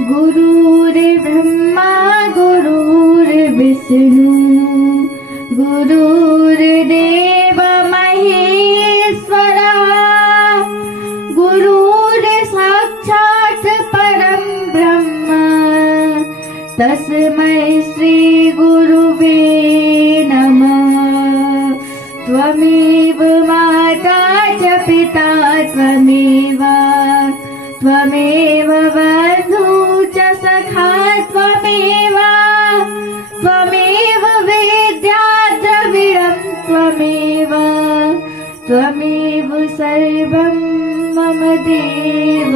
गुरुर्ब्रह्मा गुरुर्विष्णु गुरुर्देव महेश्वरा गुरुर्साक्षात् परं ब्रह्म तस्मै श्री गुरुवे नमः। त्वमेव माता च पिता त्वमेव बन्धु च सखा त्वमेव वेद्या द्रविडं त्वमेव सर्वं मम देव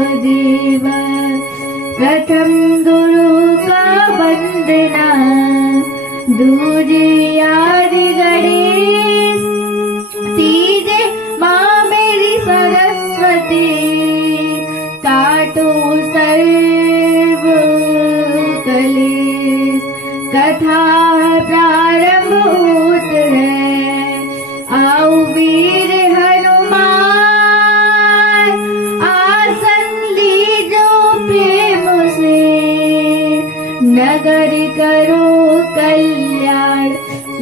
प्रथम गुरु का वंदना दूजे आदि गणेश तीजे माँ मेरी सरस्वती काटो सर्व कलेश। कथा प्रारंभ होत है आओ वीर हनुमान आसन लीजो प्रेम से नगर करो कल्याण।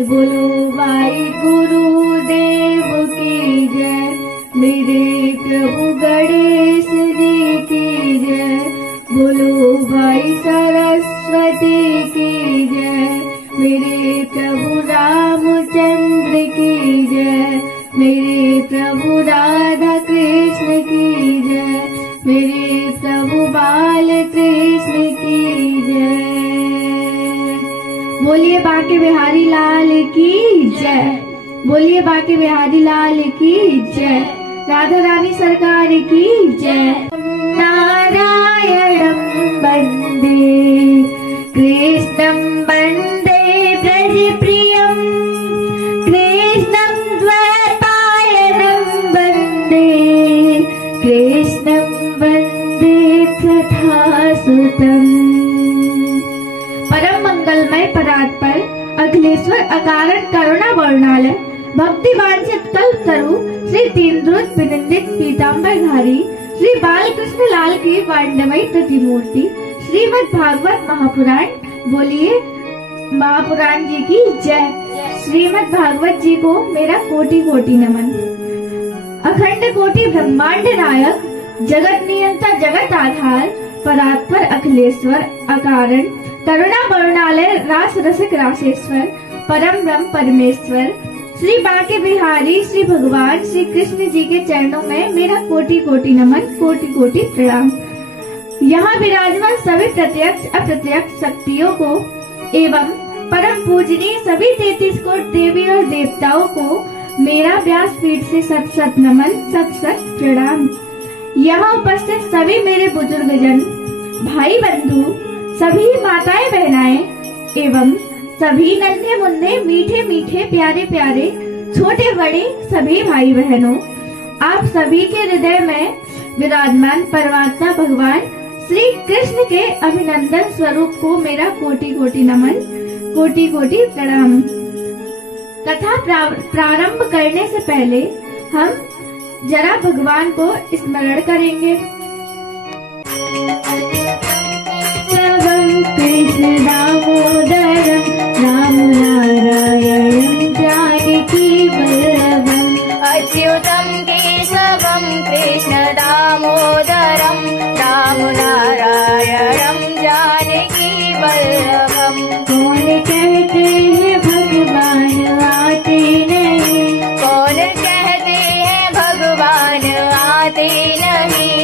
बोलो भाई गुरुदेव की जय मेरे प्रभु गणेश जी की जय। बोलो भाई सरस्वती की जय मेरे प्रभु रामचंद्र की जय मेरे प्रभु राधा कृष्ण की जय मेरे प्रभु बाल कृष्ण की जय। बोलिए बांके बिहारी लाल की जय। बोलिए बांके बिहारी लाल की जय। राधा रानी सरकार की जय। नारायणं वन्दे कृष्णं वन्दे ब्रजप्रियं कृष्णं द्वैपायनं वन्दे कृष्णं वन्दे प्रथासुतम्। परम मंगलमय परात्पर अखिलेश्वर अकारण करुणा वर्णालय भक्ति वांछित कल्प तरु श्री तीन्द्रुत विनिंदित पीताम्बरधारी श्री बालकृष्ण लाल की वांडमयी प्रतिमूर्ति श्रीमद् भागवत महापुराण। बोलिए महापुराण जी की जय। श्रीमद् भागवत जी को मेरा कोटि कोटि नमन। अखंड कोटि ब्रह्मांड नायक जगत नियंता जगत आधार परात्पर अखिलेश्वर अकारण करुणा वर्णालय रास रसिक रासेश्वर परम ब्रह्म परमेश्वर श्री बांके बिहारी श्री भगवान श्री कृष्ण जी के चरणों में मेरा कोटि कोटि नमन कोटि कोटि प्रणाम। यहाँ विराजमान सभी प्रत्यक्ष अप्रत्यक्ष शक्तियों को एवं परम पूजनीय सभी 33 कोटि देवी और देवताओं को मेरा व्यासपीठ से सत सत नमन सत सत प्रणाम। यहाँ उपस्थित सभी मेरे बुजुर्गजन भाई बंधु सभी माताएं बहनाएं एवं सभी नन्हे मुन्ने मीठे मीठे प्यारे प्यारे छोटे बड़े सभी भाई बहनों, आप सभी के हृदय में विराजमान परमात्मा भगवान श्री कृष्ण के अभिनंदन स्वरूप को मेरा कोटि कोटि नमन कोटि कोटि प्रणाम। कथा प्रारंभ करने से पहले हम जरा भगवान को स्मरण करेंगे। कृष्ण दामोदरम राम नारायणं जानकी वल्लभम् अच्युतं केशवं कृष्ण दामोदरं राम नारायणं जानकी वल्लभम्। कौन कहते हैं भगवान आते नहीं। कौन कहते हैं भगवान आते नहीं।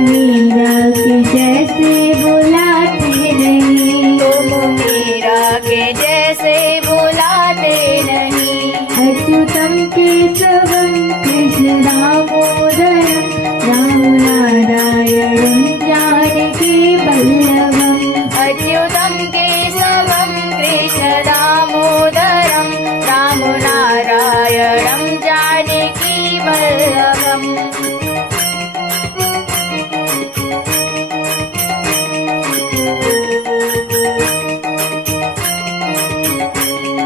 मीरा के जैसे बुलाते नहीं। तुम मीरा के जैसे बुलाते नहीं। अच्युतं केशवं कृष्ण दामोदरं राम नारायणं जानकी वल्लभम्। अच्युतं केशवं कृष्ण दामोदरं राम नारायणं जानकी वल्लभम्।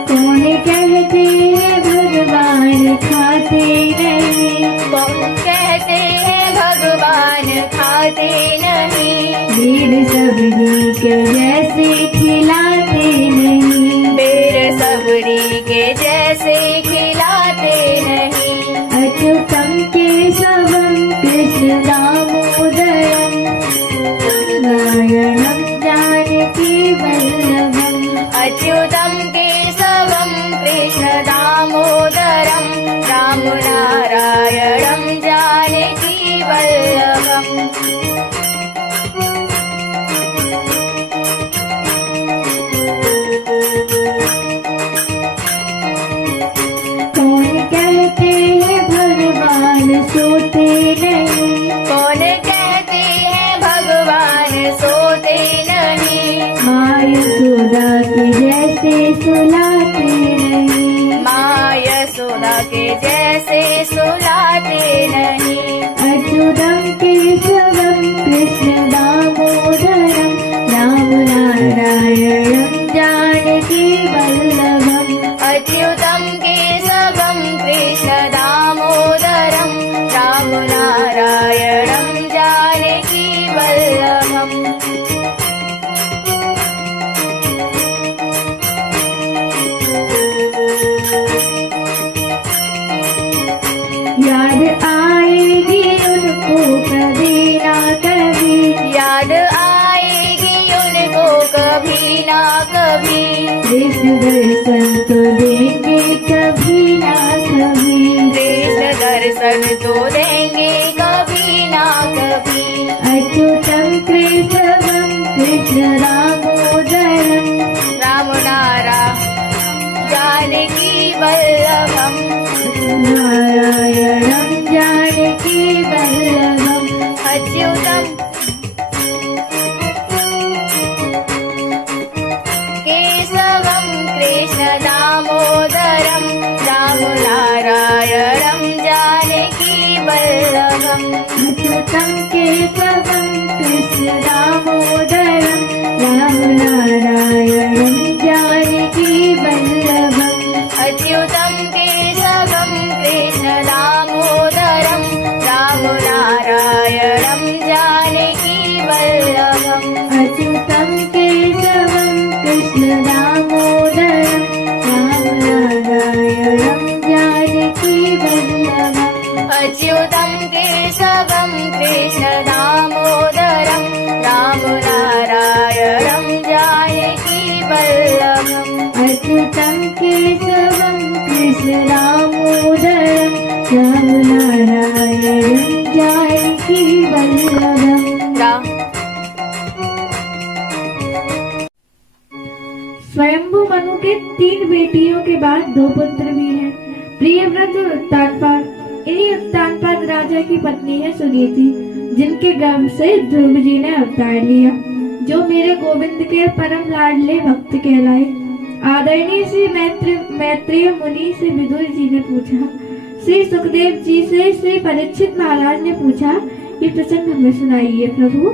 कौन कहते हैं भगवान खाते नहीं। कौन कहते हैं भगवान खाते नहीं। वेद सबरी के जैसे खिलाते नहीं, बेर सबरी के जैसे खिलाते नहीं। अच्युतम केशवम कृष्ण दामोदरम नारायणम जानकी वल्लभम। अच्युतं केशवं कृष्ण दामोदरं राम नारायणं जानकी वल्लभम्। कौन कहते हैं भगवान सोते नहीं, कौन कहते हैं भगवान सोते नहीं। माँ यशोदा के जैसे सुलाते नहीं, माँ यशोदा के जैसे सुलाते नहीं। अच्युतम केशवम कृष्ण दामोदरम राम नारायणम जानकी वल्लभम। अच्युतं केशवं कृष्ण दामोदरं राम नारायणं जानकी वल्लभम्। याद आएगी उनको कभी ना कभी, याद आएगी उनको कभी ना कभी। कृष्ण दर्शन तो देंगे कभी ना कभी, कृष्ण दर्शन तो देंगे कभी ना कभी। अच्युतम केशवम कृष्ण दामोदरम राम नारायण जानकी वल्लभम्। नारायणम जानकी वल्लभम। अच्युतं केशवं कृष्ण दामोदरं राम नारायणं जानकी वल्लभम्। अच्युतम केशवम कृष्ण दामोदरम राम नारायणम जानकी वल्लभम। अच्युतं केशवं कृष्ण दामोदरं राम नारायणं जानकी वल्लभम्। अच्युतम केशवम कृष्ण दामोदरम राम नारायणम जानकी वल्लभम। अच्युतं केशवं कृष्ण दामोदरं राम नारायणं जानकी वल्लभम्। अच्युतम केशवम कृष्ण दामोदरम राम नारायणम जानकी वल्लभम। स्वयंभू मनु के 3 बेटियों के बाद 2 पुत्र भी हैं, प्रियव्रत और उत्तानपाद। इन्हीं उत्तानपाद राजा की पत्नी है सुनीति, जिनके गर्भ से ध्रुव जी ने अवतार लिया, जो मेरे गोविंद के परम लाडले भक्त कहलाए। आदरणीय श्री मैत्रेय मुनि से विदुर जी ने पूछा, श्री सुखदेव जी से श्री परीक्षित महाराज ने पूछा, ये प्रसंग हमें सुनाइए प्रभु।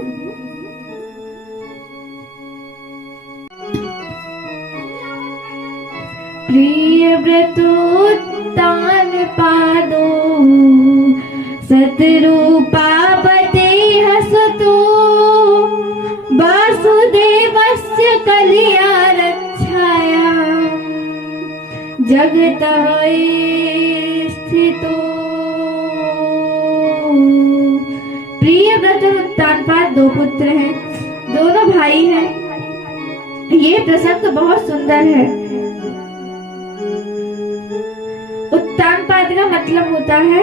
प्रिय व्रतोत्तान पादो सतरूपापते हसतो वासुदेवस्य कल्या रक्षाया जगतः स्थितो। प्रिय व्रत और उत्तानपाद 2 पुत्र हैं, दोनों भाई हैं। ये प्रसंग बहुत सुंदर है। उत्तानपाद का मतलब होता है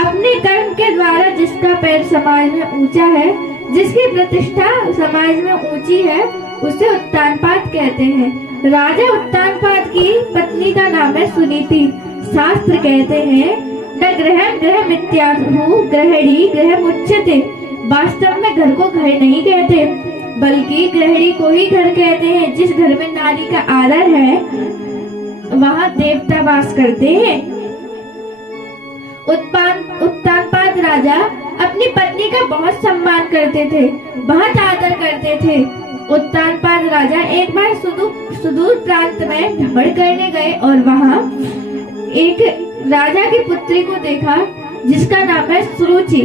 अपने कर्म के द्वारा जिसका पैर समाज में ऊंचा है, जिसकी प्रतिष्ठा समाज में ऊंची है, उसे उत्तानपाद कहते हैं। राजा उत्तानपाद की पत्नी का नाम है सुनीति। शास्त्र कहते हैं न गृहम गृहमित्याहुः गृहिणी गृहमुच्यते। वास्तव में घर को घर नहीं कहते, बल्कि गृहिणी को ही घर कहते हैं। जिस घर में नारी का आदर है वहाँ देवता वास करते हैं। उत्तानपाद राजा अपनी पत्नी का बहुत सम्मान करते थे, बहुत आदर करते थे। उत्तानपाद राजा एक बार सुदूर प्रांत में भ्रमण करने गए और वहाँ एक राजा की पुत्री को देखा जिसका नाम है सुरुचि।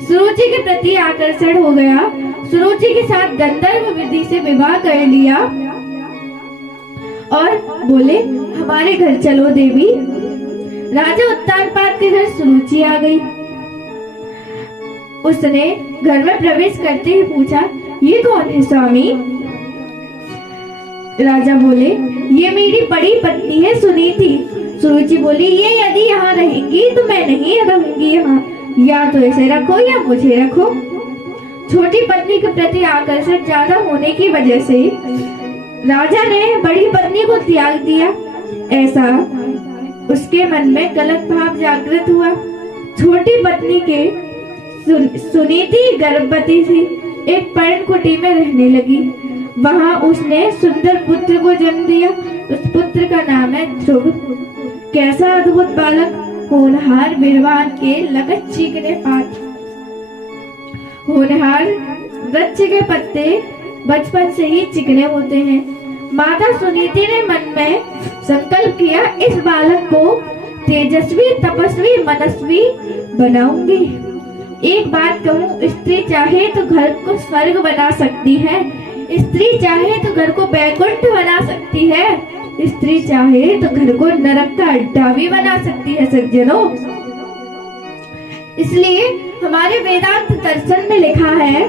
सुरुचि के प्रति आकर्षण हो गया। सुरुचि के साथ गंधर्व विधि से विवाह कर लिया और बोले हमारे घर चलो देवी। राजा उत्तानपाद के घर सुरुचि आ गई। उसने घर में प्रवेश करते ही पूछा, ये कौन है स्वामी? राजा बोले, ये मेरी बड़ी पत्नी है सुनीति। सुरुचि बोली, ये यदि यहाँ रहेंगी तो मैं नहीं रहूंगी यहाँ, या तो इसे रखो या मुझे रखो। छोटी पत्नी के प्रति आकर्षण ज्यादा होने की वजह से राजा ने बड़ी पत्नी को त्याग दिया। ऐसा उसके मन में गलत भाव जागृत हुआ। छोटी पत्नी के सुनीति गर्भवती थी, एक पर्णकुटी में रहने लगी। वहां उसने सुंदर पुत्र को जन्म दिया। उस पुत्र का नाम है ध्रुव। कैसा अद्भुत बालक, होनहार विद्वान के लगत चीकने पात। होनहार वृक्ष के पत्ते बचपन से ही चिकने होते हैं। माता सुनीति ने मन में संकल्प किया, इस बालक को तेजस्वी, तपस्वी, मनस्वी बनाऊंगी। एक बात कहूँ, स्त्री चाहे तो घर को स्वर्ग बना सकती है, स्त्री चाहे तो घर को बैकुंठ बना सकती है, स्त्री चाहे तो घर को नरक का अड्डा भी बना सकती है सज्जनों। इसलिए हमारे वेदांत दर्शन में लिखा है,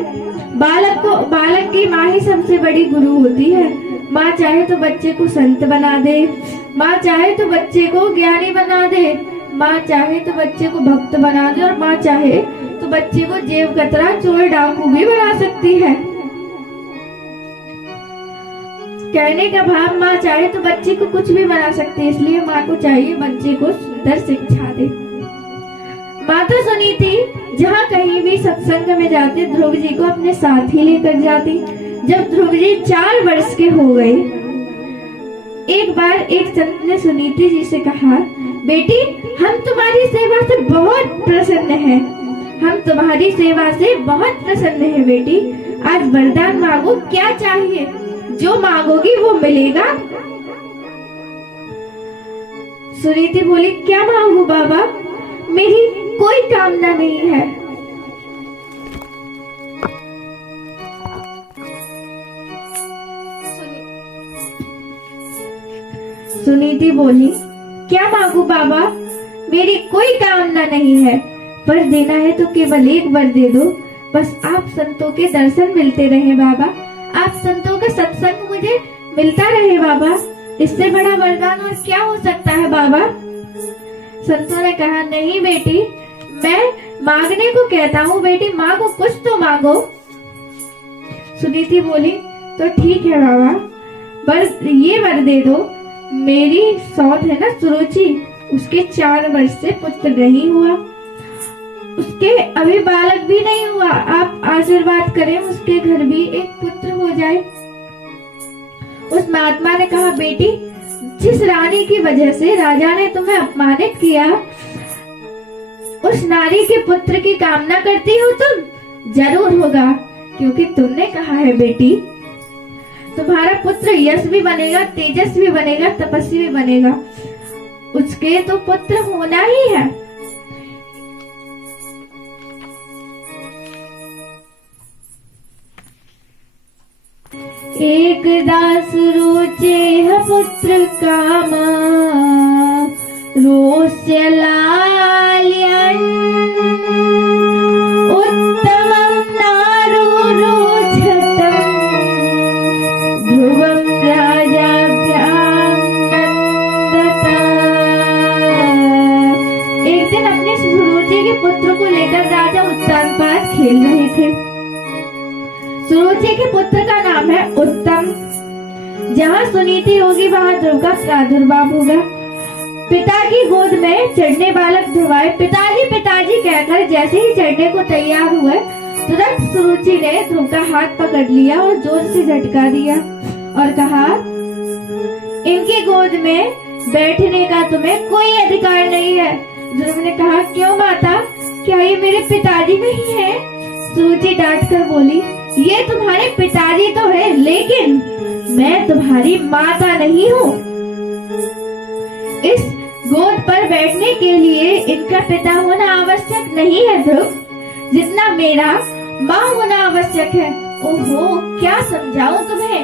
बालक की माँ ही सबसे बड़ी गुरु होती है। माँ चाहे तो बच्चे को संत बना दे, माँ चाहे तो बच्चे को ज्ञानी बना दे, माँ चाहे तो बच्चे को भक्त बना दे, और माँ चाहे तो बच्चे को जेब कतरा, चोर, डाकू भी बना सकती है। कहने का भाव, माँ चाहे तो बच्चे को कुछ भी बना सकती है। इसलिए माँ को चाहिए बच्चे को सुंदर शिक्षा दे। माता सुनीति जहाँ कहीं भी सत्संग में जाती, ध्रुव जी को अपने साथ ही लेकर जाती। जब ध्रुव जी 4 वर्ष के हो गए, एक बार एक संत ने सुनीति जी से कहा, बेटी हम तुम्हारी सेवा से बहुत प्रसन्न हैं, हम तुम्हारी सेवा से बहुत प्रसन्न हैं बेटी। आज वरदान मांगो, क्या चाहिए? जो मांगोगी वो मिलेगा। सुनीति बोली, क्या मांगू बाबा, मेरी कोई कामना नहीं है। सुनीति बोली, क्या मांगू बाबा, मेरी कोई कामना नहीं है, वर देना है तो केवल एक वर दे दो, बस आप संतों के दर्शन मिलते रहे बाबा, आप संतों का सत्संग मुझे मिलता रहे बाबा, इससे बड़ा वरदान और क्या हो सकता है बाबा। संतों ने कहा, नहीं बेटी, मैं मांगने को कहता हूँ, बेटी मांगो, कुछ तो मांगो। सुनीति बोली, तो ठीक है बाबा, पर ये वर दे दो, मेरी सौत है ना सुरुचि, उसके 4 वर्ष से पुत्र नहीं हुआ, उसके अभी बालक भी नहीं हुआ, आप आशीर्वाद करें उसके घर भी एक पुत्र हो जाए। उस महात्मा ने कहा, बेटी जिस रानी की वजह से राजा ने तुम्हें अपमानित किया, उस नारी के पुत्र की कामना करती हो तुम? जरूर होगा, क्योंकि तुमने कहा है बेटी, तुम्हारा पुत्र यश भी बनेगा, तेजस्वी बनेगा, तपस्वी भी बनेगा, उसके तो पुत्र होना ही है। एक दास रोचे पुत्र कामा, रोष्य लाल्यन्, उत्तमं नारो रोचतम्, ध्रुवं राजाभ्यां नन्दता। एक दिन अपने सुरुचि के पुत्र को लेकर राजा उत्तानपाद खेल रहे थे। सुरुचि के पुत्र का नाम है उत्तम। जहाँ सुनीति होगी वहाँ ध्रुव का प्रादुर्भाव होगा। पिता की गोद में चढ़ने बालक ध्रुवाए, पिताजी पिताजी कहकर जैसे ही चढ़ने को तैयार हुए, तुरंत सुरुचि ने ध्रुव का हाथ पकड़ लिया और जोर से झटका दिया और कहा, इनकी गोद में बैठने का तुम्हें कोई अधिकार नहीं है। ध्रुव ने कहा, क्यों माता, क्या ये मेरे पिताजी नहीं है? सुरुचि डांट कर बोली, ये तुम्हारे पिताजी तो है, लेकिन मैं तुम्हारी माता नहीं हूँ। इस गोद पर बैठने के लिए इनका पिता होना आवश्यक नहीं है ध्रुव। जितना मेरा माँ होना आवश्यक है। ओहो, क्या समझाऊं तुम्हें।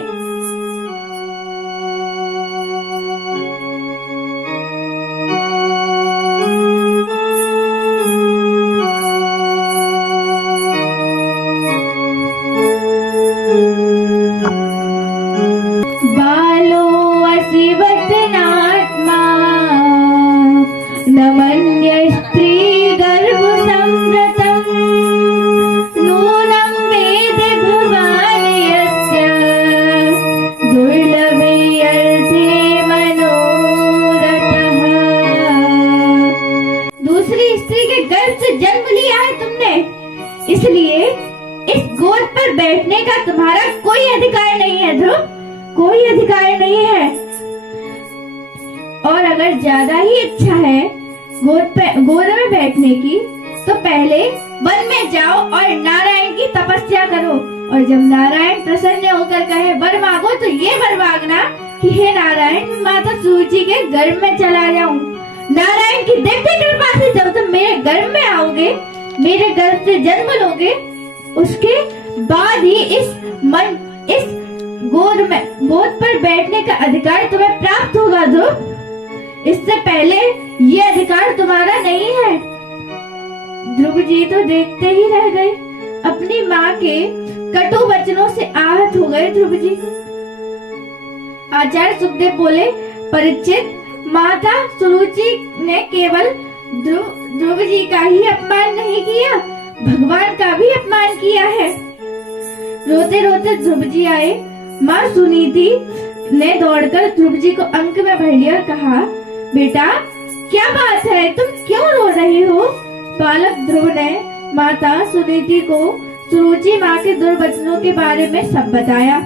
बालो असिवतनात्मा नमन्य स्त्री गर्भ संवृतम् नूनं वेद भवान् यस्य दुर्लभे अर्थे मनोरथः। दूसरी स्त्री के गर्भ से जन्म लिया है तुमने, इसलिए इस गोद पर बैठने का तुम्हारा कोई अधिकार नहीं है ध्रुव, कोई अधिकार नहीं है। और अगर ज्यादा ही इच्छा है गोद में बैठने की, तो पहले वन में जाओ और नारायण की तपस्या करो, और जब नारायण प्रसन्न होकर कहे वर मांगो, तो ये वर मांगना कि हे नारायण, माता सूची के गर्भ में चला जाऊं। नारायण की दिव्य कृपा से जब तुम मेरे गर्भ में आओगे, मेरे गर्भ से जन्म लोगे, उसके बाद ही इस गोद पर बैठने का अधिकार तुम्हें प्राप्त होगा ध्रुव। इससे पहले ये अधिकार तुम्हारा नहीं है। ध्रुव जी तो देखते ही रह गए, अपनी माँ के कटु वचनों से आहत हो गए ध्रुव जी। आचार्य सुखदेव बोले, परीक्षित, माता सुरुचि ने केवल ध्रुव जी का ही अपमान नहीं किया, भगवान का भी अपमान किया है। रोते रोते ध्रुव जी आए। माँ सुनीति ने दौड़कर ध्रुव जी को अंक में भर लिया और कहा, बेटा क्या बात है, तुम क्यों रो रही हो। बालक ध्रुव ने माता सुनीति को सुरुचि माँ के दुर्वचनों के बारे में सब बताया।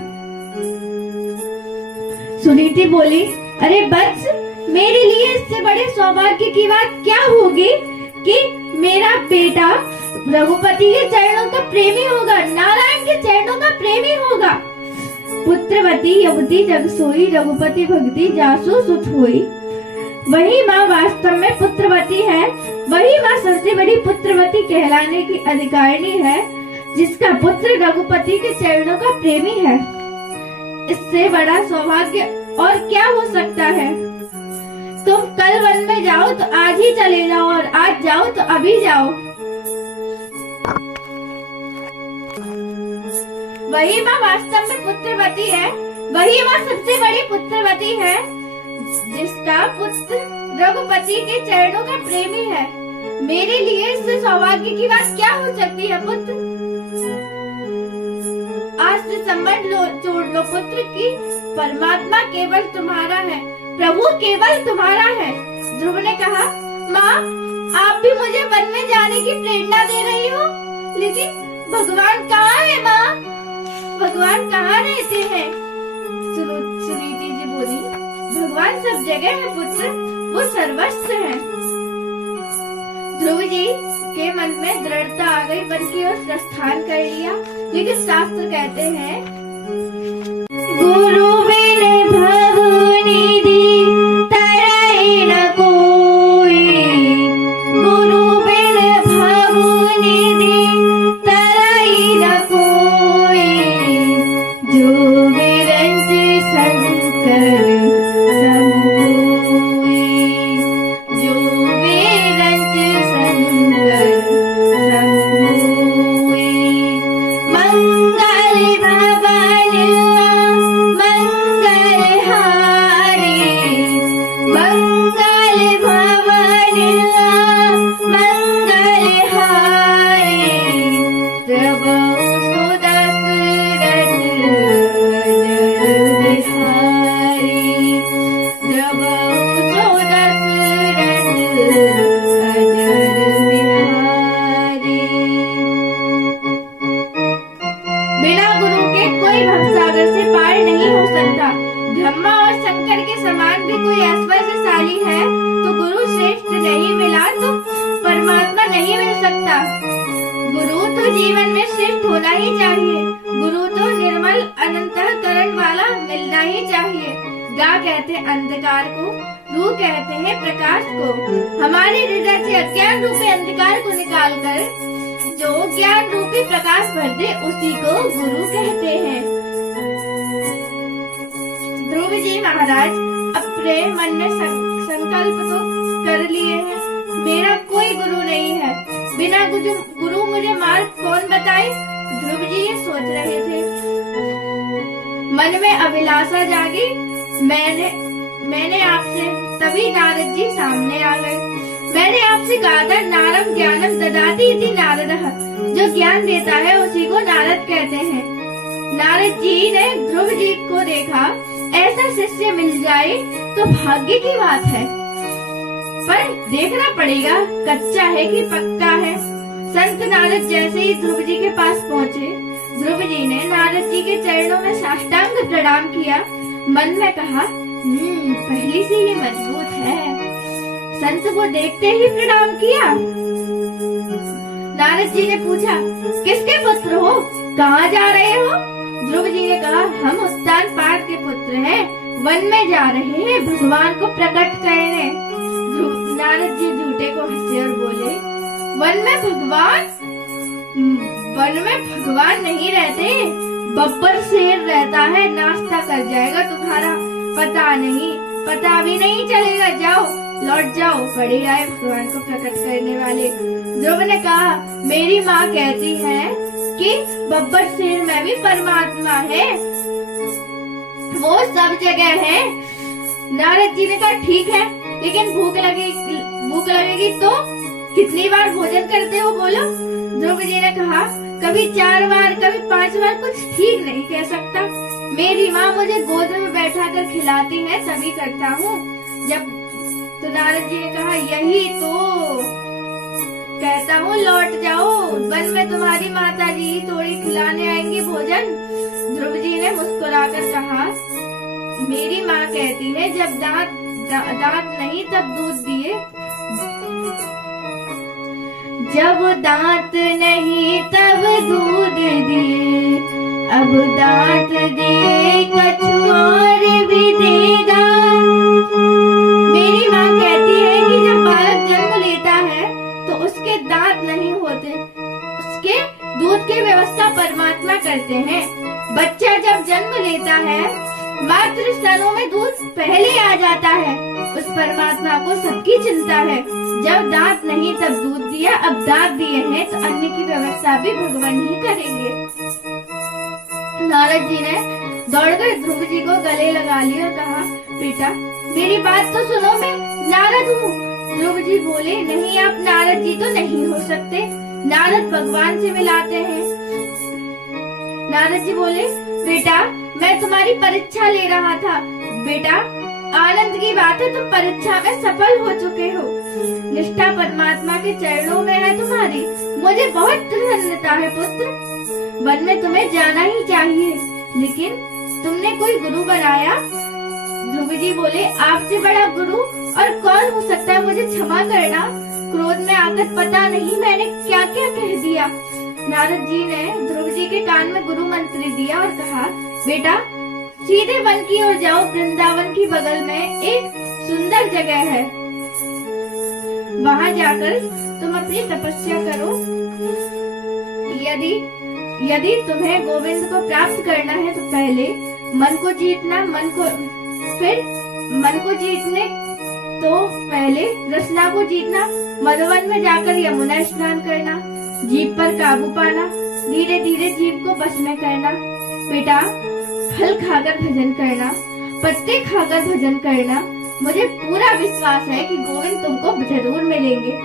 सुनीति बोली, अरे बच्च, मेरे लिए इससे बड़े सौभाग्य की बात क्या होगी कि मेरा बेटा रघुपति के चरणों का प्रेमी होगा, नारायण के चरणों का प्रेमी होगा। पुत्रवती युवती जग सोई, रघुपति भक्ति जासु सुत होई। वही माँ वास्तव में पुत्रवती है, वही माँ सबसे बड़ी पुत्रवती कहलाने की अधिकारिणी है, जिसका पुत्र रघुपति के चरणों का प्रेमी है। इससे बड़ा सौभाग्य और क्या हो सकता है। तुम कल वन में जाओ तो आज ही चले जाओ, और आज जाओ तो अभी जाओ। वही माँ वास्तव में पुत्रवती है, वही माँ सबसे बड़ी पुत्रवती है, जिसका पुत्र रघुपति के चरणों का प्रेमी है। मेरे लिए इससे सौभाग्य की बात क्या हो सकती है पुत्र। आज से संबंध जोड़ लो पुत्र की परमात्मा केवल तुम्हारा है, प्रभु केवल तुम्हारा है। ध्रुव ने कहा, माँ आप भी मुझे वन में जाने की प्रेरणा दे रही हो, लेकिन भगवान कहाँ है माँ, भगवान कहाँ रहते हैं। सुनीति जी बोली, भगवान सब जगह है पुत्र, वो सर्वस्व है। ध्रुव जी के मन में दृढ़ता आ गई, वन की ओर प्रस्थान कर लिया। लेकिन शास्त्र कहते हैं, गुरु बिन भव निधि तरई न कोई, गुरु बिन भव निधि तरई न कोई, जो विरंच शंकर सब कोई, जो विरंच शंकर सब कोई। मंगल भवन मंगल हारी, मंगल भवन मंगल हारी, प्रभु सुदशरथ अजर बिहारी, प्रभु सुदशरथ अजर बिहारी। बिना गुरु के कोई भवसागर से पार नहीं हो सकता। ब्रह्मा और शंकर के समान भी कोई ऐश्वर्यशाली है तो गुरु श्रेष्ठ नहीं मिला तो परमात्मा नहीं मिल सकता। गुरु तो जीवन में श्रेष्ठ होना ही चाहिए, गुरु तो निर्मल अनंतकरण वाला मिलना ही चाहिए। गा कहते हैं अंधकार को, रू कहते हैं प्रकाश को। हमारे हृदय से अज्ञान रूपी अंधकार को निकालकर जो ज्ञान रूपी प्रकाश भर दे उसी को गुरु कहते हैं। ध्रुव जी महाराज अपने मन में संकल्प तो कर लिए हैं, मेरा कोई गुरु नहीं है, बिना गुरु मुझे मार्ग कौन बताए। ध्रुव जी ये सोच रहे थे। मन में अभिलाषा जागी, मैंने आपसे, तभी नारद जी सामने आ गए। मैंने आपसे कहा था नारम ज्ञानम ददाति इति नारदः, जो ज्ञान देता है उसी को नारद कहते हैं। नारद जी ने ध्रुव जी को देखा, ऐसा शिष्य मिल जाए तो भाग्य की बात है, पर देखना पड़ेगा कच्चा है कि पक्का है। संत नारद जैसे ही ध्रुव जी के पास पहुँचे, ध्रुव जी ने नारद जी के चरणों में साष्टांग प्रणाम किया। मन में कहा, पहली से ही मजबूत है। संत को देखते ही प्रणाम किया। नारद जी ने पूछा, किसके पुत्र हो, कहाँ जा रहे हो। ध्रुव जी ने कहा, हम उत्तानपाद के पुत्र हैं, वन में जा रहे हैं भगवान को प्रकट करने। नारद जी झूठे को हंसे और बोले, वन में भगवान नहीं रहते, बब्बर शेर रहता है, नाश्ता कर जाएगा तुम्हारा, पता भी नहीं चलेगा, जाओ लौट जाओ, बड़े आए भगवान को प्रकट करने वाले। ध्रुव ने कहा, मेरी माँ कहती है कि बब्बर शेर में भी परमात्मा है, वो सब जगह है। नारद जी ने कहा, ठीक है, लेकिन भूख लगेगी तो कितनी बार भोजन करते हो बोलो। ध्रुव जी ने कहा, कभी 4 बार, कभी 5 बार, कुछ ठीक नहीं कह सकता। मेरी माँ मुझे गोद में बैठा कर खिलाती है, तभी करता हूँ। तो नारद जी ने कहा, यही तो कहता हूँ, लौट जाओ, वन में तुम्हारी माता जी थोड़ी खिलाने आएंगी भोजन। ध्रुव जी ने मुस्कुराकर कहा, मेरी माँ कहती है जब दांत नहीं तब दूध दिए, जब दांत नहीं तब दूध दिए, अब दांत दे कछु और भी देगा। मेरी माँ कहती है कि जब बालक जन्म लेता है तो उसके दांत नहीं होते, उसके दूध की व्यवस्था परमात्मा करते हैं। बच्चा जब जन्म लेता है, मातृ स्तनों में दूध पहले आ जाता है, उस परमात्मा को सबकी चिंता है। जब दांत नहीं तब दूध दिया, अब दांत दिए हैं तो अन्न की व्यवस्था भी भगवान ही करेंगे। नारद जी ने दौड़कर ध्रुव जी को गले लगा लिया और कहा, बेटा मेरी बात तो सुनो, मैं नारद हूँ। ध्रुव जी बोले, नहीं आप नारद जी तो नहीं हो सकते, नारद भगवान से मिलाते हैं। नारद जी बोले, बेटा मैं तुम्हारी परीक्षा ले रहा था। बेटा आनंद की बात है, तुम परीक्षा में सफल हो चुके हो, निष्ठा परमात्मा के चरणों में है तुम्हारी, मुझे बहुत प्रसन्नता है पुत्र। वन में तुम्हें जाना ही चाहिए, लेकिन तुमने कोई गुरु बनाया। ध्रुव जी बोले, आपसे बड़ा गुरु और कौन हो सकता है, मुझे क्षमा करना, क्रोध में आकर पता नहीं मैंने क्या क्या कह दिया। नारद जी ने ध्रुव जी के कान में गुरु मंत्र दिया और कहा, बेटा सीधे वन की ओर जाओ, वृंदावन की बगल में एक सुंदर जगह है, वहाँ जाकर तुम अपनी तपस्या करो। यदि तुम्हें गोविंद को प्राप्त करना है तो पहले मन को जीतना, फिर मन को जीतने तो पहले रसना को जीतना, मधुवन में जाकर यमुना स्नान करना, जीभ पर काबू पाना, धीरे धीरे जीभ को बस में करना। बेटा फल खाकर भजन करना, पत्ते खाकर भजन करना, मुझे पूरा विश्वास है कि गोविंद तुमको जरूर मिलेंगे।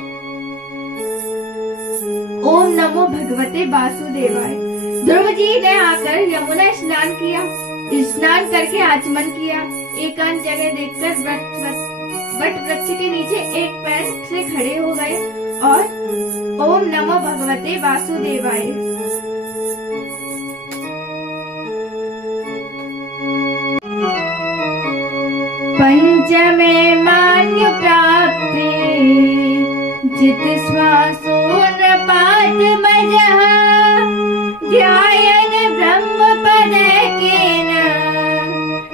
ओम नमो भगवते वासुदेवाय। ध्रुव जी ने आकर यमुना स्नान किया, स्नान करके आचमन किया, एकांत जगह देखकर वट वृक्ष के नीचे एक पैर से खड़े हो गए और ओम नमो भगवते वासुदेवाय। पंचमे मान्य प्राप्ति जित श्वासो नृपात मजः, ध्यायन ब्रह्म पद केन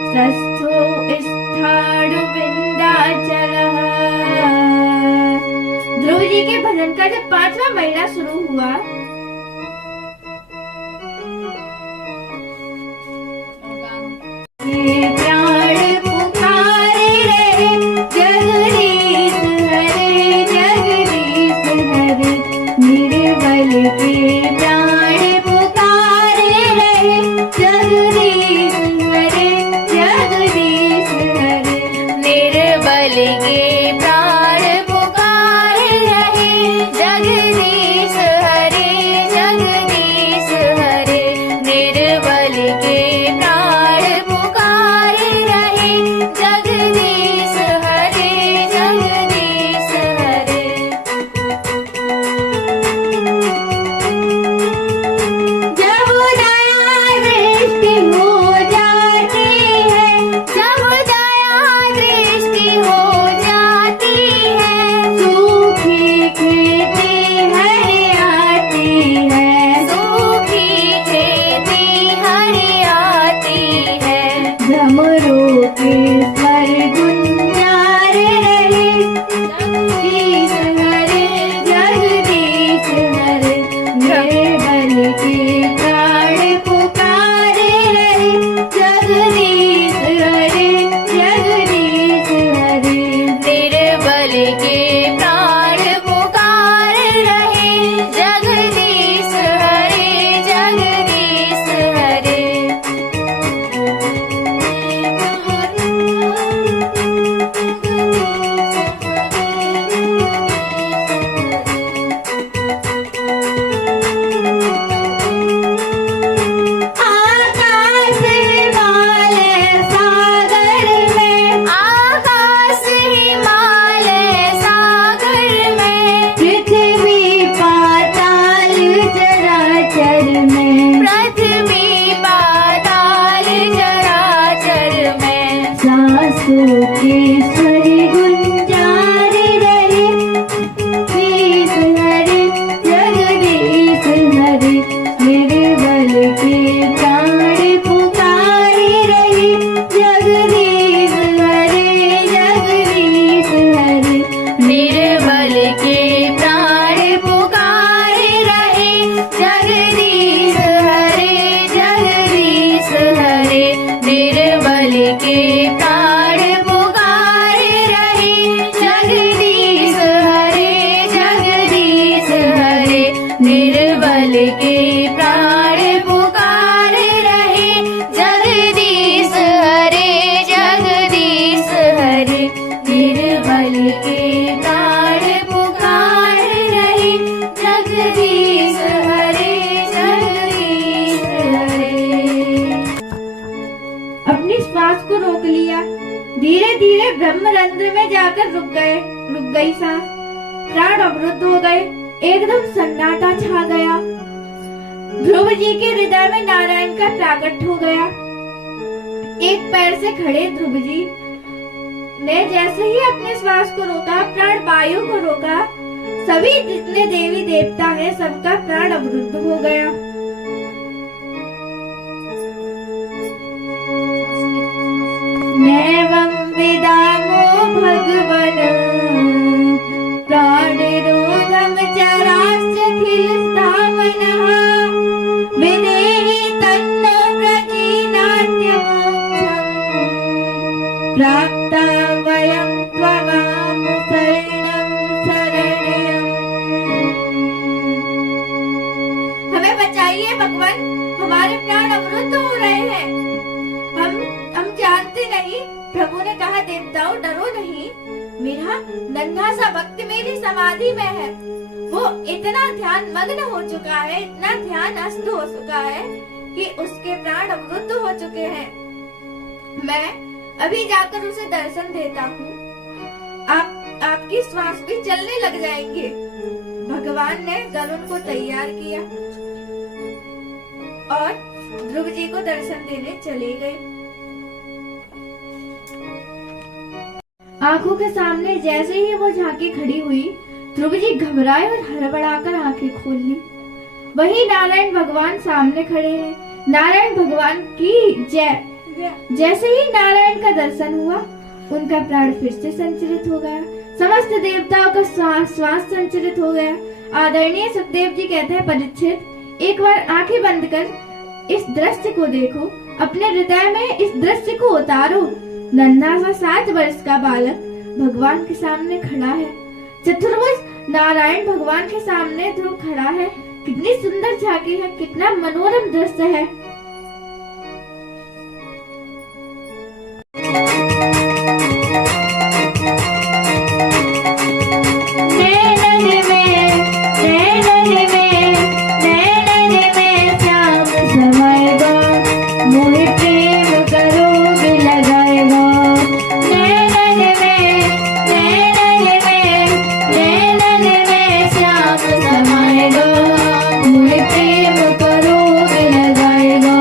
सस्थो स्थाणु विंध्याचलः। ध्रुव जी के भजन का जब 5वां महीना शुरू हुआ के प्राण पुकारे रहे, जगदीश हरे जगदीश हरे। निर्बल के प्राण पुकारे रहे, जगदीश हरे जगदीश हरे। निर्बल के प्राण पुकारे रहे, जगदीश हरे जगदीश हरे। निर्बल के प्राण पुकारे रहे, जगदीश हरे जगदीश हरे। जब दया दृष्टि हो जाती है, जब दया दृष्टि हो जाती है, सूखी खेती हरियाती है, सूखी खेती हरियाती है। भ्रमरों के स्वर गुंजारे रहे, जगदीश हरे जगदीश हरे। निर्बल के प्राण पुकारे रहे, जगदीश हरे जगदीश हरे। निर्बल के प्राण पुकारे रहे, जगदीश हरे जगदीश हरे। आकाश हिमालय सागर में, आकाश हिमालय सागर में, पृथ्वी पाताल चराचर में, पृथ्वी पाताल चराचर में। सांसों के स्वर गुंजारे रहे, जगदीश हरे जगदीश हरे। निर्बल के प्राण पुकारे रहे, जगदीश हरे जगदीश हरे। निर्बल के प्राण पुकारे रहे, जगदीश हरे जगदीश हरे। निर्बल के प्राण पुकारे रहे, जगदीश हरे जगदीश हरे। निर्बल के प्राण पुकारे रहे, जगदीश हरे जगदीश हरे। निर्बल के प्राण पुकारे रहे, जगदीश हरे जगदीश हरे। अपनी श्वास को रोक लिया, धीरे धीरे ब्रह्मरंध्र में जाकर रुक गई सांस। प्राण अवरुद्ध हो गए, एकदम सन्नाटा छा गया। ध्रुव जी के हृदय में नारायण का प्राकट हो गया। एक पैर से खड़े ध्रुव जी ने जैसे ही अपने श्वास को रोका, प्राण वायु को रोका, सभी जितने देवी देवता हैं सबका प्राण अवरुद्ध हो गया। नैवं विदामो भगवन् प्राणिरोधं चराश्चखिलस्थावनः विदेहि तन्नो प्रकीनात्यमोक्षम् प्राप्ता वयं त्वमानुसरणं शरणयम्। हमें बचाइए भगवान, हमारे प्राण अवरुद्ध हो रहे हैं। हम जानते नहीं। प्रभु ने कहा, देवताओं डरो नहीं, मेरा नन्हा सा भक्त मेरी समाधि में है। वो इतना ध्यान मग्न हो चुका है, इतना ध्यान अस्त हो चुका है कि उसके प्राण अवरुद्ध हो चुके हैं। मैं अभी जाकर उसे दर्शन देता हूँ, आपकी श्वास भी चलने लग जाएंगे। भगवान ने गरुड़ को तैयार किया और ध्रुव जी को दर्शन देने चले गए। आंखों के सामने जैसे ही वो झांकी खड़ी हुई, ध्रुव जी घबराए और हड़बड़ाकर आंखें खोल ली। वही नारायण भगवान सामने खड़े हैं। नारायण भगवान की जय। जैसे ही नारायण का दर्शन हुआ, उनका प्राण फिर से संचरित हो गया। समस्त देवताओं का श्वास संचरित हो गया। आदरणीय सुखदेव जी कहते हैं, परीक्षित एक बार आंखें बंद कर इस दृश्य को देखो। अपने हृदय में इस दृश्य को उतारो। नन्हा सा 7 वर्ष का बालक भगवान के सामने खड़ा है। चतुर्भुज नारायण भगवान के सामने ध्रुव खड़ा है। कितनी सुंदर झांकी है, कितना मनोरम दृश्य है। प्रेम करोगे लगाएगा।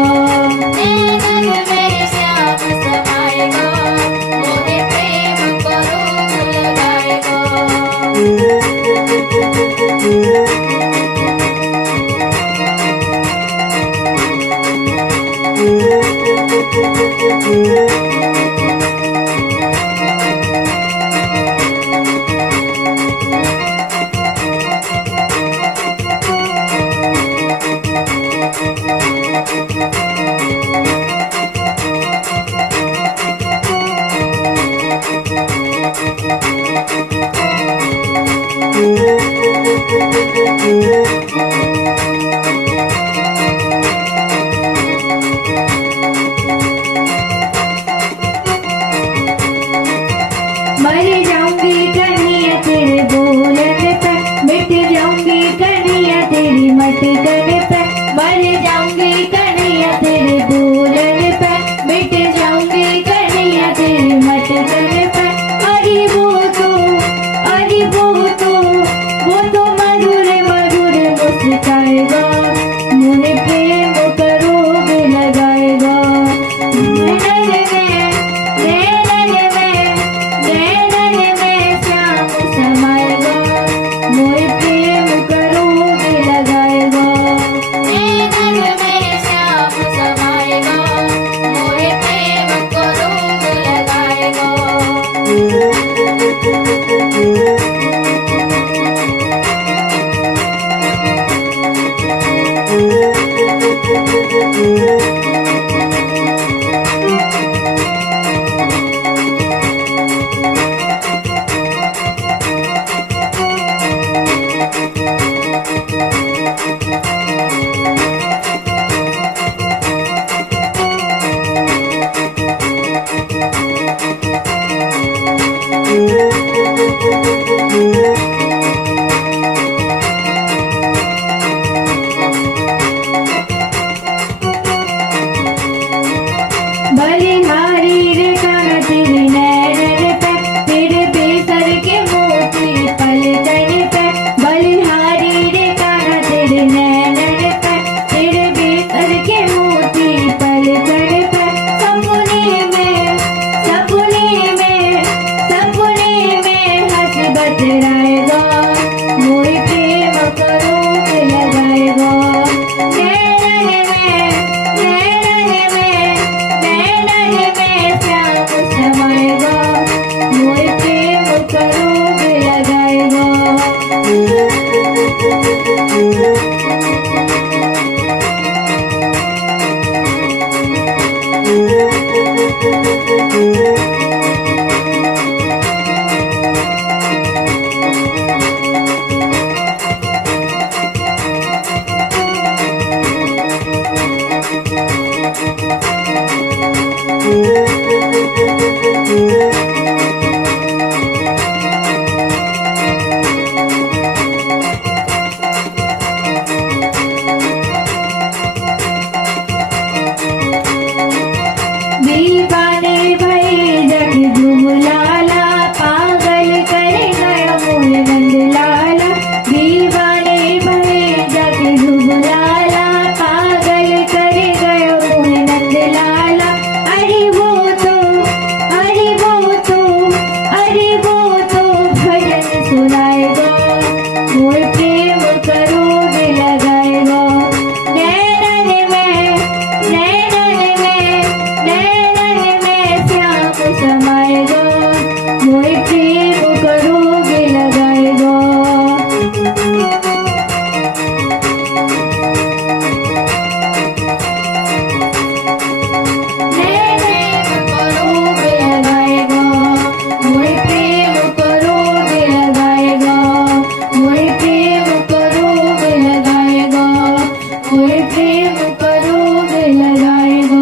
कोई प्रेम करोग लगाएगा,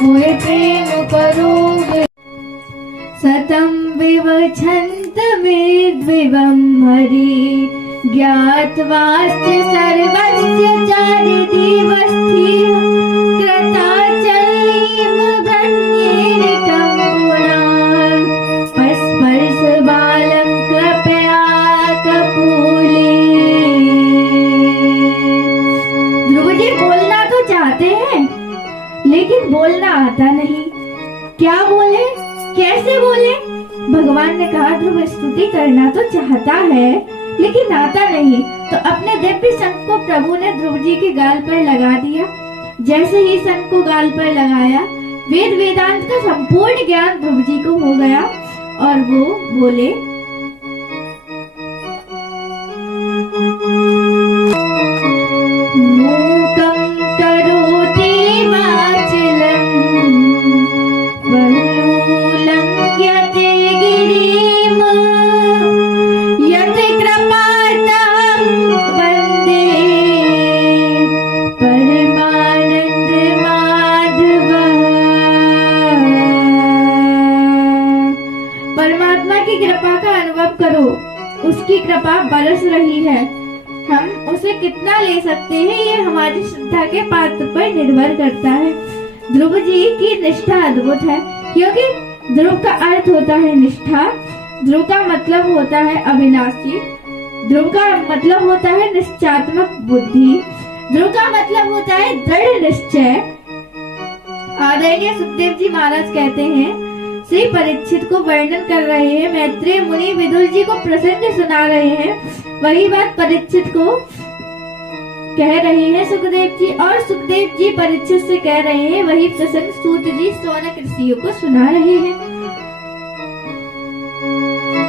कोई प्रेम करोग। सतं विवक्षन्तमेद्विवं हरि ज्ञात्वास्य सर्वस्य चारिदिवस्थिः कृताचलीं भ्रन्येरितं पुरान् स्पर्श बालं कृपया कपूली। ध्रुव जी बोलना तो चाहते हैं लेकिन बोलना आता नहीं। क्या बोले, कैसे बोले? भगवान ने कहा ध्रुव स्तुति करना तो चाहता है लेकिन आता नहीं। तो अपने दिव्य शंख को प्रभु ने ध्रुव जी के गाल पर लगा दिया। जैसे ही शंख को गाल पर लगाया वेद वेदांत का संपूर्ण ज्ञान ध्रुव जी को हो गया और वो बोले मूकं करोति वाचलं वल्लूलङ्घ्यते गिरिं यत् कृपार्थं वन्दे परमानंद माधव। परमात्मा की कृपा का अनुभव करो, उसकी कृपा बरस रही है। हम उसे कितना ले सकते हैं ये हमारी श्रद्धा के पात्र पर निर्भर करता है। ध्रुव जी की निष्ठा अद्भुत है क्योंकि ध्रुव का अर्थ होता है निष्ठा, ध्रुव का मतलब होता है अविनाशी, ध्रुव का मतलब होता है निश्चयात्मक बुद्धि, ध्रुव का मतलब होता है दृढ़ निश्चय। आदरणीय सुखदेव जी महाराज कहते हैं श्री परीक्षित को वर्णन कर रहे हैं, मैत्रेय मुनि विदुर जी को प्रसंग सुना रहे हैं। वही बात परीक्षित को कह रहे हैं सुखदेव जी और सुखदेव जी परीक्षित से कह रहे हैं। वही प्रसंग सूत जी शौनक ऋषियों को सुना रहे हैं।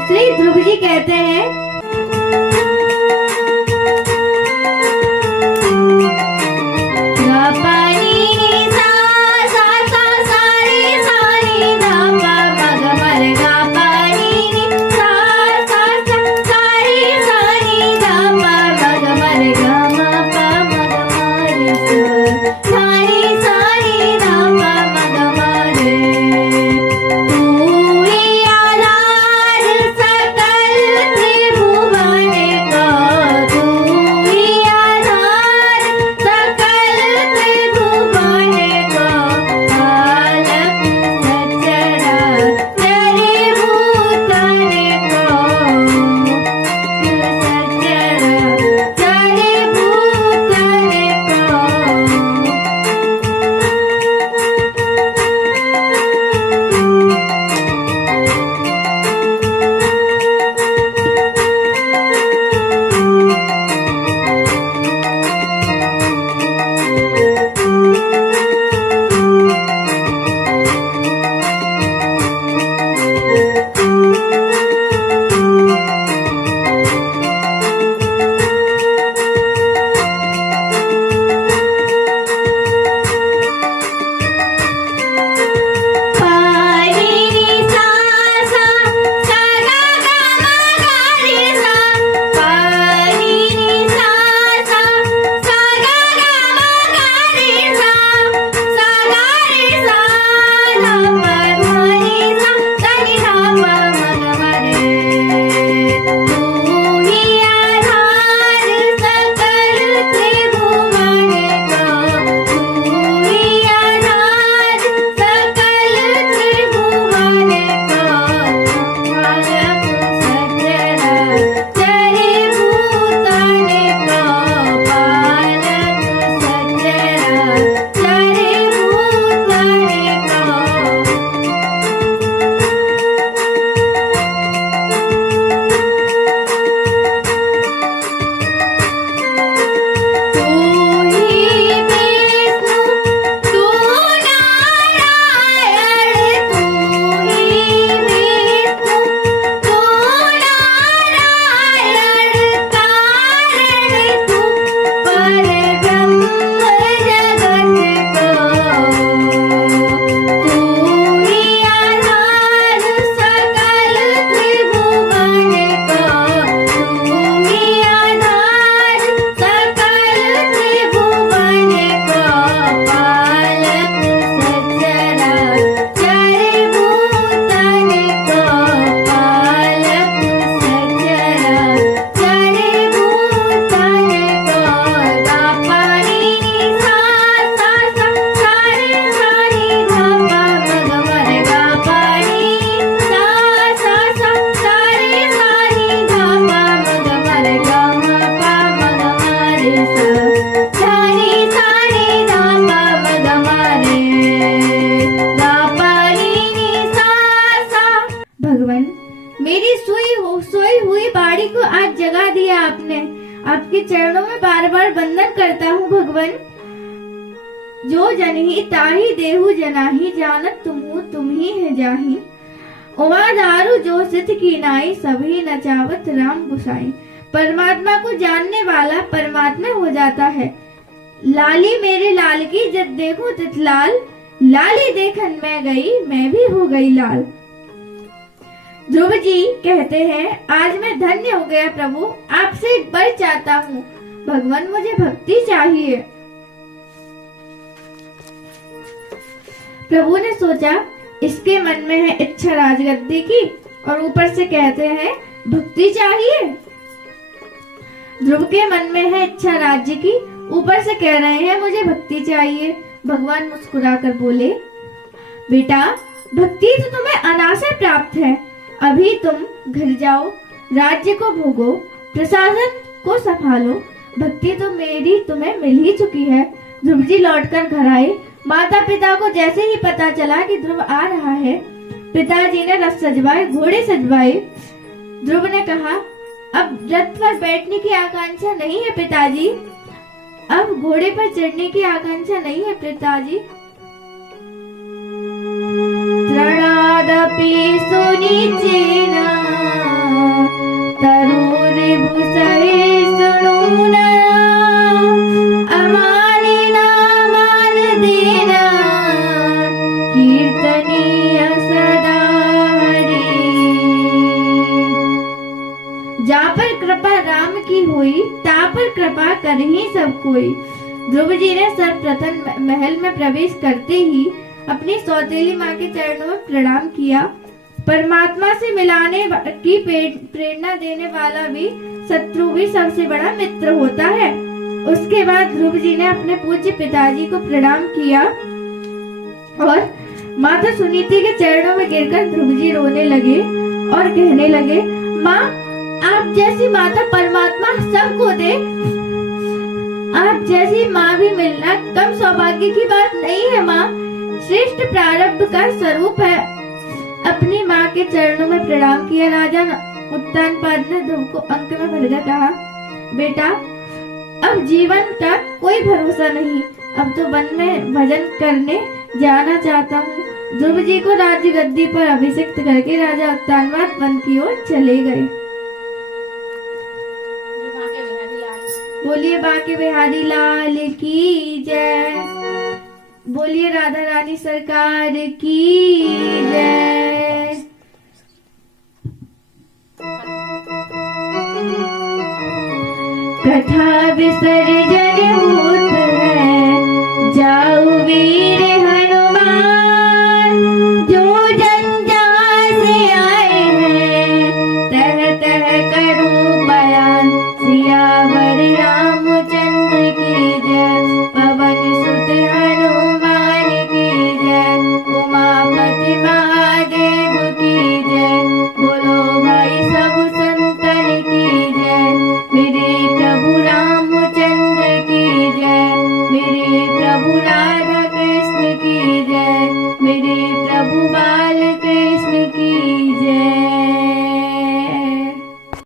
श्री ध्रुव जी कहते हैं आपके चरणों में बार बार वंदन करता हूँ भगवान। जो जनही ताही देहु जनाही, जानत तुम ही है जाही। ओवा दारू जो सिद्ध की नाई, सभी नचावत राम गुसाई। परमात्मा को जानने वाला परमात्मा हो जाता है। लाली मेरे लाल की जब देखूं तित लाल, लाली देखन मैं गई मैं भी हो गई लाल। ध्रुव जी कहते हैं, आज मैं धन्य हो गया प्रभु, आपसे एक वर चाहता हूँ। भगवान मुझे भक्ति चाहिए। प्रभु ने सोचा इसके मन में है इच्छा राजगद्दी की, और ऊपर से कहते हैं भक्ति चाहिए। ध्रुव के मन में है इच्छा राज्य की, ऊपर से कह रहे हैं मुझे भक्ति चाहिए। भगवान मुस्कुराकर बोले, बेटा भक्ति तो तुम्हें अनासय प्राप्त है। अभी तुम घर जाओ, राज्य को भोगो, प्रशासन को संभालो। भक्ति तो मेरी तुम्हें मिल ही चुकी है। ध्रुव जी लौटकर घर आए। माता पिता को जैसे ही पता चला कि ध्रुव आ रहा है, पिताजी ने रथ सजवाए, घोड़े सजवाए। ध्रुव ने कहा, अब रथ पर बैठने की आकांक्षा नहीं है पिताजी, अब घोड़े पर चढ़ने की आकांक्षा नहीं है पिताजी। तृणादपि सुनिचेन तरुरिभुसहि सुनूना, अमानिना मानदेन कीर्तनीय सदा हरि। जा पर कृपा राम की हुई, ता पर कृपा कर ही सब कोई। ध्रुव जी ने सर्वप्रथम महल में प्रवेश करते ही अपनी सौतेली माँ के चरणों में प्रणाम किया। परमात्मा से मिलाने की प्रेरणा देने वाला भी शत्रु भी सबसे बड़ा मित्र होता है। उसके बाद ध्रुव जी ने अपने पूज्य पिताजी को प्रणाम किया और माता सुनीति के चरणों में गिरकर ध्रुव जी रोने लगे और कहने लगे, माँ आप जैसी माता परमात्मा सबको दे, आप जैसी माँ भी मिलना कम सौभाग्य की बात नहीं है। माँ श्रेष्ठ प्रारब्ध का स्वरूप है। अपनी माँ के चरणों में प्रणाम किया। राजा उत्तानपाद ने ध्रुव को अंक में भरकर कहा, बेटा अब जीवन का कोई भरोसा नहीं, अब तो वन में भजन करने जाना चाहता हूँ। ध्रुव जी को राज्य गद्दी पर अभिषिक्त करके राजा उत्तानपाद वन की ओर चले गए। बोलिए बांके बिहारी लाल की जय। बोलिए राधा रानी सरकार की जय। कथा विसर्जन होत है, जाओ वीर हनुमान। जो जन जहाँ से आए हैं, तह तह करूं बयान। सियावर रामचंद्र की जय, पवन सुत हनुमान की जय, उमापति महादेव